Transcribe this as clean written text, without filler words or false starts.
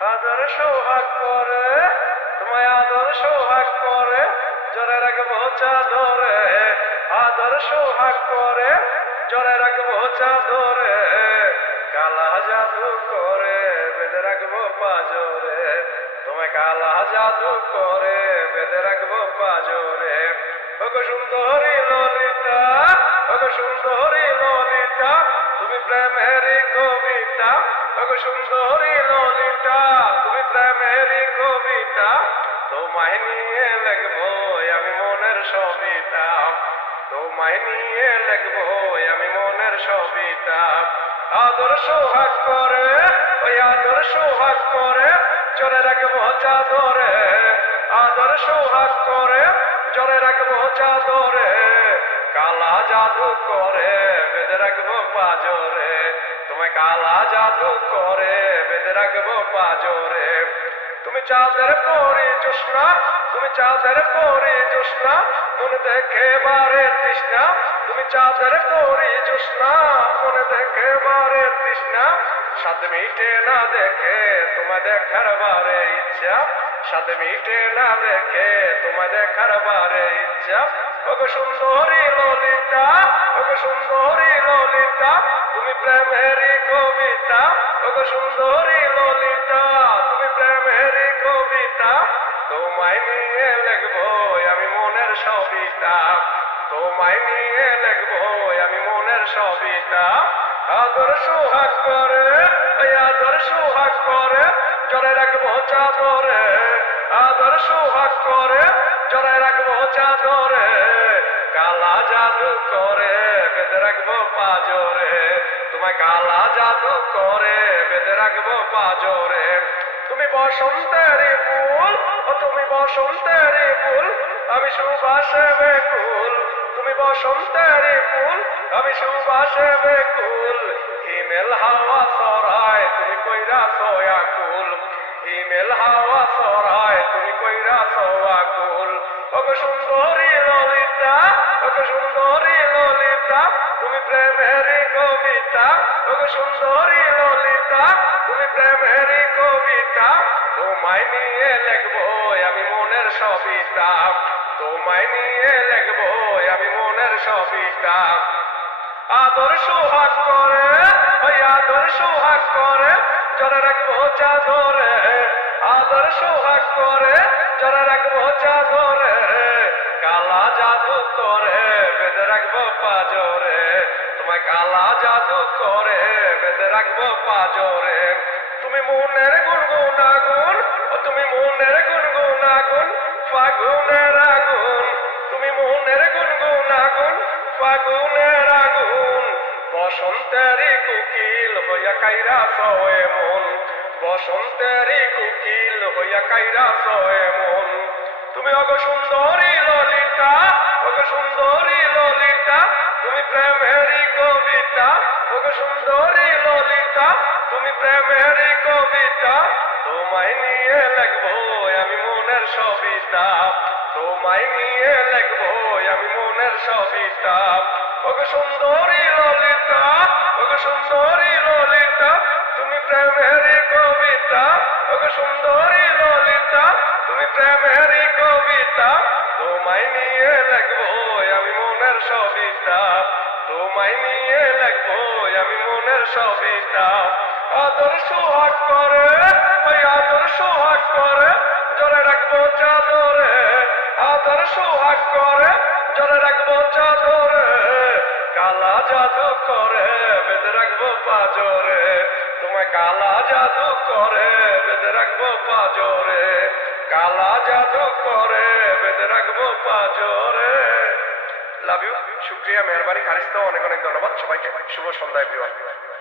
আদর সোহাগ করে, তোমায় আদর সোহাগ করে, জোরে রাখবো চাদরে। আদর সোহাগ করে, জোরে রাখবো চাদরে। কালা জাদু করে, বেঁধে রাখবো পাজরে। তোমায় কালা জাদু করে, বেঁধে রাখবো পাজরে। ওগো সুন্দরী ললিতা, ওগো সুন্দরী ললিতা, তুমি প্রেমেরই কবিতা। ওগো সুন্দরী ললিতা, তুমি প্রেমেরই কবিতা। তোমায় নিয়ে লিখবো আমি মনের সবিতা। তোমায় নিয়ে লিখবো আমি মনের সবিতা। আদর সোহাগ করে, ওই আদর সোহাগ করে, জোরে রাখবো চাদরে। আদর সোহাগ করে, জোরে রাখবো চাদরে। কালা জাদু করে, বেঁধে রাখবো পাজরে। তোমায় কালা জাদু করে, বেঁধে রাখবো পাজরে। তুমি চাঁদের পরি জোৎস্না, তুমি চাঁদের পরি জোৎস্না, মনে দেখে বারে তৃষ্ণা। তুমি চাঁদের পরি জোৎস্না, মনে দেখে বারে তৃষ্ণা। স্বাদ মিটে না দেখে তোমায় দেখার বারে ইচ্ছা। স্বাদ মিটে না দেখে তোমায় দেখার বারে ইচ্ছা। ওগো সুন্দরী ললিতা, ওগো সুন্দরী ললিতা, তুমি প্রেমেরই কবিতা। ওগো সুন্দরী ললিতা, তুমি প্রেমেরই কবিতা। তোমায় নিয়ে লিখবো আমি মনের সবিতা। তোমায় নিয়ে লিখবো আমি মনের সবিতা। আদর সোহাগ করে, ওই আদর সোহাগ করে, জোরে রাখবো চাদরে। আদর সোহাগ করে, জোরে রাখবো চাদরে। কালা জাদু করে, বেঁধে রাখবো পাজরে। তোমায় কালা জাদু করে, বেঁধে রাখবো পাজরে। তুমি বসন্তেরই ফুল, ও তুমি বসন্তেরই ফুল, আমি সুবাসে বেকুল। তুমি বসন্তেরই ফুল, আমি সুবাসে বেকুল। হিমেল হাওয়া সরায়, তুমি কইরা সয়াকুল। হিমেল হাওয়া সরায়, তুমি কইরা সয়াকুল। ওগো সুন্দরী ললিতা, ওগো সুন্দরী ললিতা, তুমি প্রেমেরই কবিতা। ওগো সুন্দরী ললিতা, তুমি প্রেমেরই কবিতা। তোমায় নিয়ে লিখবো আমি মনের সবিতা। তোমায় নিয়ে লিখবো আমি মনের সবিতা। আদর সোহাগ করে, ওই আদর সোহাগ করে, জোরে রাখবো চাদরে। আদর সোহাগ করে, জোরে রাখবো চাদরে। কালা জাদু করে, বেঁধে রাখবো পাজরে। তোমায় কালা জাদু করে, বেঁধে রাখবো পাজরে। তুমি মনের গুনগুন আগুন, ও তুমি মনের গুনগুন আগুন, ফাগুনের আগুন। তুমি মনের গুনগুন আগুন, ফাগুনের আগুন। বসন্তেরই কুকিল হইয়া কাইরা সয়ে মন। বসন্তেরই কুকিল হইয়া কাইরা সয়ে মন। তুমি ওগো সুন্দরী ললিতা, ওগো সুন্দরী ললিতা, তুমি প্রেমেরই কবিতা। ওগো সুন্দরী ললিতা, তুমি প্রেমেরই কবিতা। তোমায় নিয়ে লিখবো আমি মনের সবিতা। তোমায় নিয়ে লিখবো আমি মনের সবিতা। ওগো সুন্দরী ললিতা, ওগো সুন্দরী ললিতা, তুমি প্রেমেরই কবিতা। ওগো সুন্দরী ললিতা, তুমি প্রেমেরই কবিতা। তোমায় নিয়ে লিখবো আমি মনের সবিতা। তোমায় নিয়ে লিখবো আমি মনের সবিতা। আদর সোহাগ করে, ওই আদর সোহাগ করে, জোরে রাখবো চাদরে। আদর সোহাগ করে, জোরে রাখবো চাদরে। কালা জাদু করে, বেঁধে রাখবো পাজরে। তোমায় কালা জাদু করে, বেঁধে রাখবো পাজরে। কালা জাদু করে, বেঁধে রাখবো পাজরে। লাভ ইউ, শুক্রিয়া, মেহরবানি, খারিস্তা, অনেক অনেক ধন্যবাদ সবাইকে। শুভ সন্ধ্যা এভরিওয়ান।